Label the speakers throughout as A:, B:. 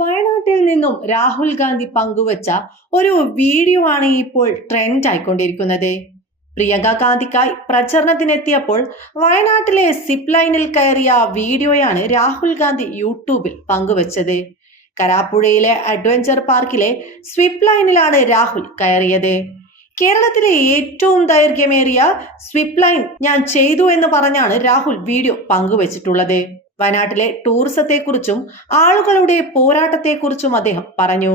A: വയനാട്ടിൽ നിന്നും രാഹുൽ ഗാന്ധി പങ്കുവച്ച ഒരു വീഡിയോ ആണ് ഇപ്പോൾ ട്രെൻഡ് ആയിക്കൊണ്ടിരിക്കുന്നത്. പ്രിയങ്ക ഗാന്ധിക്കായി പ്രചരണത്തിനെത്തിയപ്പോൾ വയനാട്ടിലെ സിപ്പ് ലൈനിൽ കയറിയ വീഡിയോയാണ് രാഹുൽ ഗാന്ധി യൂട്യൂബിൽ പങ്കുവച്ചത്. കരാപ്പുഴയിലെ അഡ്വഞ്ചർ പാർക്കിലെ സ്വിപ്പ് ലൈനിലാണ് രാഹുൽ കയറിയത്. കേരളത്തിലെ ഏറ്റവും ദൈർഘ്യമേറിയ സ്വിപ്പ് ലൈൻ ഞാൻ ചെയ്തു എന്ന് പറഞ്ഞാണ് രാഹുൽ വീഡിയോ പങ്കുവച്ചിട്ടുള്ളത്. വയനാട്ടിലെ ടൂറിസത്തെക്കുറിച്ചും ആളുകളുടെ പോരാട്ടത്തെക്കുറിച്ചും അദ്ദേഹം പറഞ്ഞു.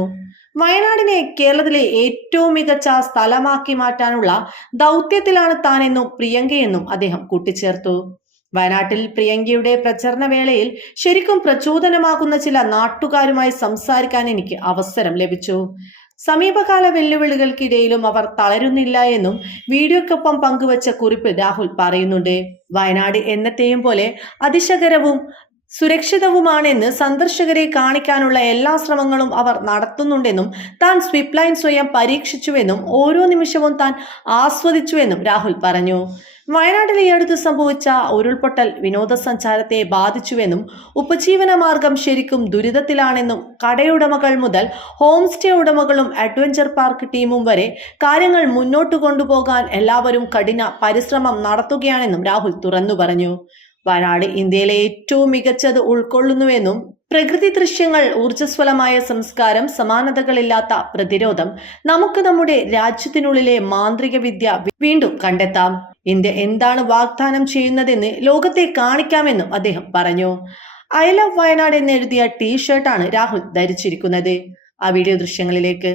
A: വയനാടിനെ കേരളത്തിലെ ഏറ്റവും മികച്ച സ്ഥലമാക്കി മാറ്റാനുള്ള ദൗത്യത്തിലാണ് താനെന്നും പ്രിയങ്കയെന്നും അദ്ദേഹം കൂട്ടിച്ചേർത്തു. വയനാട്ടിൽ പ്രിയങ്കയുടെ പ്രചരണ വേളയിൽ ശരിക്കും പ്രചോദനമാകുന്ന ചില നാട്ടുകാരുമായി സംസാരിക്കാൻ എനിക്ക് അവസരം ലഭിച്ചു. സമീപകാല വെല്ലുവിളികൾക്കിടയിലും അവർ തളരുന്നില്ല എന്നും വീഡിയോക്കൊപ്പം പങ്കുവച്ച കുറിപ്പിൽ രാഹുൽ പറയുന്നുണ്ട്. വയനാട് എന്നത്തെയും പോലെ അതിശകരവും സുരക്ഷിതവുമാണെന്ന് സന്ദർശകരെ കാണിക്കാനുള്ള എല്ലാ ശ്രമങ്ങളും അവർ നടത്തുന്നുണ്ടെന്നും താൻ സ്വിപ്പ് ലൈൻ സ്വയം പരീക്ഷിച്ചുവെന്നും ഓരോ നിമിഷവും താൻ ആസ്വദിച്ചുവെന്നും രാഹുൽ പറഞ്ഞു. വയനാട്ടിലെ അടുത്ത് സംഭവിച്ച ഉരുൾപൊട്ടൽ വിനോദസഞ്ചാരത്തെ ബാധിച്ചുവെന്നും ഉപജീവന മാർഗം ശരിക്കും ദുരിതത്തിലാണെന്നും കടയുടമകൾ മുതൽ ഹോം സ്റ്റേ ഉടമകളും അഡ്വഞ്ചർ പാർക്ക് ടീമും വരെ കാര്യങ്ങൾ മുന്നോട്ട് കൊണ്ടുപോകാൻ എല്ലാവരും കഠിന പരിശ്രമം നടത്തുകയാണെന്നും രാഹുൽ തുറന്നു പറഞ്ഞു. വയനാട് ഇന്ത്യയിലെ ഏറ്റവും മികച്ചത് ഉൾക്കൊള്ളുന്നുവെന്നും പ്രകൃതി ദൃശ്യങ്ങൾ ഊർജസ്വലമായ സംസ്കാരം സമാനതകളില്ലാത്ത പ്രതിരോധം നമുക്ക് നമ്മുടെ രാജ്യത്തിനുള്ളിലെ മാന്ത്രിക വിദ്യ വീണ്ടും കണ്ടെത്താം. ഇന്ത്യ എന്താണ് വാഗ്ദാനം ചെയ്യുന്നതെന്ന് ലോകത്തെ കാണിക്കാമെന്നും അദ്ദേഹം പറഞ്ഞു. ഐ ലവ് വയനാട് എന്നെഴുതിയ ടീ ഷർട്ടാണ് രാഹുൽ ധരിച്ചിരിക്കുന്നത്. ആ വീഡിയോ ദൃശ്യങ്ങളിലേക്ക്.